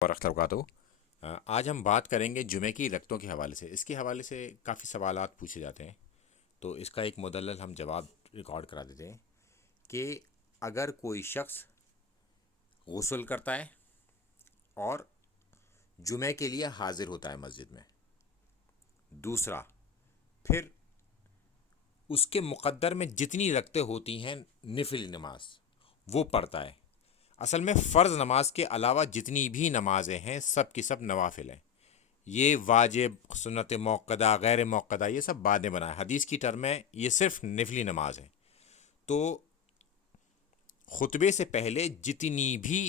ورحمۃ اللہ وبرکاتہ۔ آج ہم بات کریں گے جمعے کی رکعتوں کے حوالے سے۔ اس کے حوالے سے کافی سوالات پوچھے جاتے ہیں، تو اس کا ایک مدلل ہم جواب ریکارڈ کرا دیتے ہیں کہ اگر کوئی شخص غسل کرتا ہے اور جمعے کے لیے حاضر ہوتا ہے مسجد میں، دوسرا پھر اس کے مقدر میں جتنی رکعتیں ہوتی ہیں نفل نماز وہ پڑھتا ہے۔ اصل میں فرض نماز کے علاوہ جتنی بھی نمازیں ہیں سب کی سب نوافل ہیں۔ یہ واجب، سنت موقدہ، غیر موقدہ، یہ سب بعد میں بنا ہے۔ حدیث کی ٹرم میں یہ صرف نفلی نماز ہے۔ تو خطبے سے پہلے جتنی بھی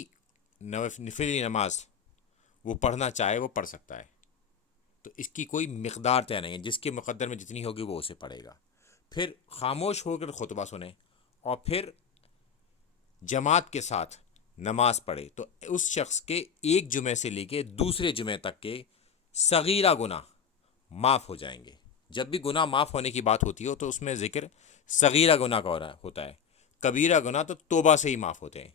نفلی نماز وہ پڑھنا چاہے وہ پڑھ سکتا ہے۔ تو اس کی کوئی مقدار طے نہیں ہے، جس کے مقدر میں جتنی ہوگی وہ اسے پڑھے گا۔ پھر خاموش ہو کر خطبہ سنیں اور پھر جماعت کے ساتھ نماز پڑھے، تو اس شخص کے ایک جمعے سے لے کے دوسرے جمعے تک کے صغیرہ گناہ معاف ہو جائیں گے۔ جب بھی گناہ معاف ہونے کی بات ہوتی ہو تو اس میں ذکر صغیرہ گناہ کا ہوتا ہے۔ کبیرہ گناہ تو توبہ سے ہی معاف ہوتے ہیں۔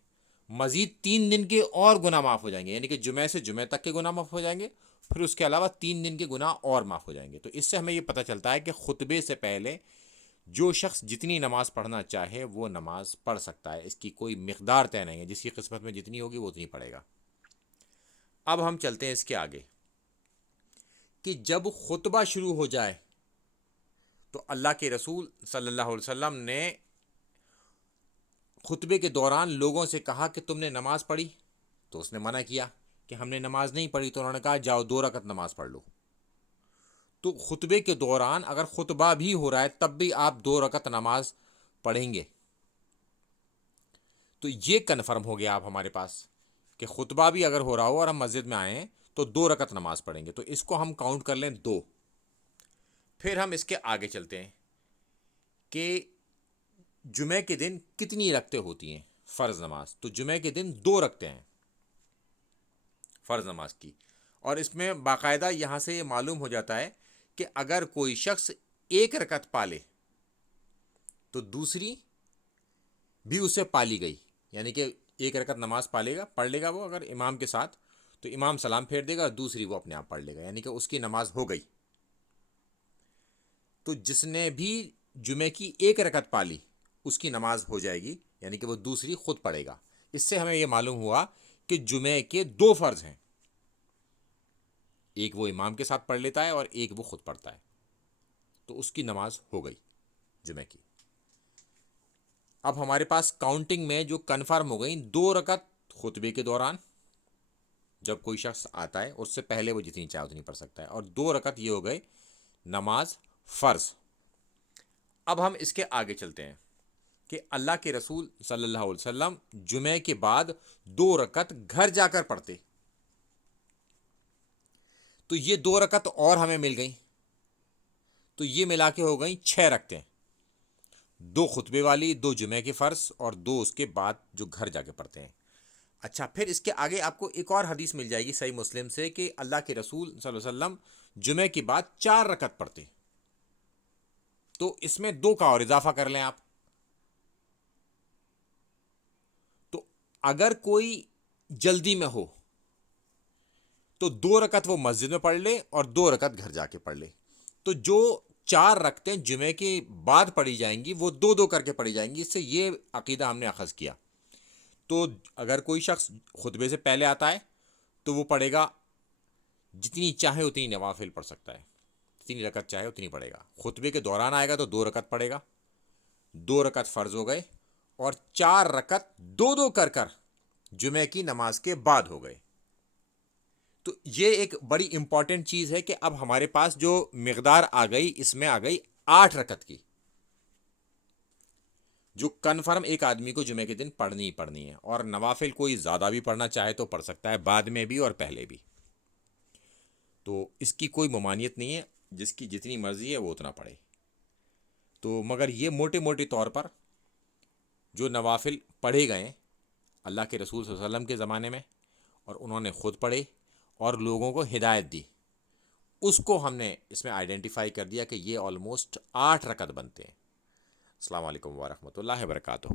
مزید 3 دن کے اور گناہ معاف ہو جائیں گے، یعنی کہ جمعے سے جمعے تک کے گناہ معاف ہو جائیں گے، پھر اس کے علاوہ 3 دن کے گناہ اور معاف ہو جائیں گے۔ تو اس سے ہمیں یہ پتہ چلتا ہے کہ خطبے سے پہلے جو شخص جتنی نماز پڑھنا چاہے وہ نماز پڑھ سکتا ہے۔ اس کی کوئی مقدار طے نہیں ہے، جس کی قسمت میں جتنی ہوگی وہ اتنی پڑھے گا۔ اب ہم چلتے ہیں اس کے آگے کہ جب خطبہ شروع ہو جائے تو اللہ کے رسول صلی اللہ علیہ وسلم نے خطبے کے دوران لوگوں سے کہا کہ تم نے نماز پڑھی؟ تو اس نے منع کیا کہ ہم نے نماز نہیں پڑھی، تو انہوں نے کہا جاؤ 2 رکعت نماز پڑھ لو۔ تو خطبے کے دوران اگر خطبہ بھی ہو رہا ہے تب بھی آپ 2 رکعت نماز پڑھیں گے۔ تو یہ کنفرم ہو گیا آپ ہمارے پاس کہ خطبہ بھی اگر ہو رہا ہو اور ہم مسجد میں آئیں تو 2 رکعت نماز پڑھیں گے۔ تو اس کو ہم کاؤنٹ کر لیں 2۔ پھر ہم اس کے آگے چلتے ہیں کہ جمعے کے دن کتنی رکعتیں ہوتی ہیں فرض نماز۔ تو جمعے کے دن 2 رکعتیں ہیں فرض نماز کی، اور اس میں باقاعدہ یہاں سے یہ معلوم ہو جاتا ہے کہ اگر کوئی شخص 1 رکعت پالے تو دوسری بھی اسے پالی گئی، یعنی کہ 1 رکعت نماز پڑھ لے گا وہ اگر امام کے ساتھ، تو امام سلام پھیر دے گا اور دوسری وہ اپنے آپ پڑھ لے گا، یعنی کہ اس کی نماز ہو گئی۔ تو جس نے بھی جمعے کی 1 رکعت پالی اس کی نماز ہو جائے گی، یعنی کہ وہ دوسری خود پڑھے گا۔ اس سے ہمیں یہ معلوم ہوا کہ جمعے کے 2 فرض ہیں، ایک وہ امام کے ساتھ پڑھ لیتا ہے اور ایک وہ خود پڑھتا ہے، تو اس کی نماز ہو گئی جمعے کی۔ اب ہمارے پاس کاؤنٹنگ میں جو کنفرم ہو گئی 2 رکعت خطبے کے دوران جب کوئی شخص آتا ہے، اس سے پہلے وہ جتنی چاہے اتنی پڑھ سکتا ہے، اور 2 رکعت یہ ہو گئے نماز فرض۔ اب ہم اس کے آگے چلتے ہیں کہ اللہ کے رسول صلی اللہ علیہ وسلم جمعے کے بعد 2 رکعت گھر جا کر پڑھتے، تو یہ 2 رکعت اور ہمیں مل گئیں، تو یہ ملا کے ہو گئیں 6 رکعتیں، 2 خطبے والی، 2 جمعے کے فرض اور 2 اس کے بعد جو گھر جا کے پڑھتے ہیں۔ اچھا، پھر اس کے آگے آپ کو ایک اور حدیث مل جائے گی صحیح مسلم سے کہ اللہ کے رسول صلی اللہ علیہ وسلم جمعے کے بعد 4 رکعت پڑھتے، تو اس میں 2 کا اور اضافہ کر لیں آپ۔ تو اگر کوئی جلدی میں ہو تو 2 رکعت وہ مسجد میں پڑھ لے اور 2 رکعت گھر جا کے پڑھ لے، تو جو 4 رکعتیں جمعے کے بعد پڑھی جائیں گی وہ 2 کر کے پڑھی جائیں گی۔ اس سے یہ عقیدہ ہم نے اخذ کیا۔ تو اگر کوئی شخص خطبے سے پہلے آتا ہے تو وہ پڑھے گا جتنی چاہے اتنی نوافل پڑھ سکتا ہے، جتنی رکعت چاہے اتنی پڑھے گا۔ خطبے کے دوران آئے گا تو 2 رکعت پڑھے گا، 2 رکعت فرض ہو گئے، اور 4 رکعت 2 کر جمعے کی نماز کے بعد ہو گئے۔ تو یہ ایک بڑی امپورٹنٹ چیز ہے کہ اب ہمارے پاس جو مقدار آ گئی اس میں آ گئی 8 رکعت کی، جو کنفرم ایک آدمی کو جمعے کے دن پڑھنی ہی پڑھنی ہے، اور نوافل کوئی زیادہ بھی پڑھنا چاہے تو پڑھ سکتا ہے، بعد میں بھی اور پہلے بھی۔ تو اس کی کوئی ممانعت نہیں ہے، جس کی جتنی مرضی ہے وہ اتنا پڑھے۔ تو مگر یہ موٹے طور پر جو نوافل پڑھے گئے اللہ کے رسول صلی اللہ علیہ وسلم کے زمانے میں، اور انہوں نے خود پڑھے اور لوگوں کو ہدایت دی، اس کو ہم نے اس میں آئیڈینٹیفائی کر دیا کہ یہ آلموسٹ 8 رکعت بنتے ہیں۔ السلام علیکم ورحمۃ اللہ وبرکاتہ۔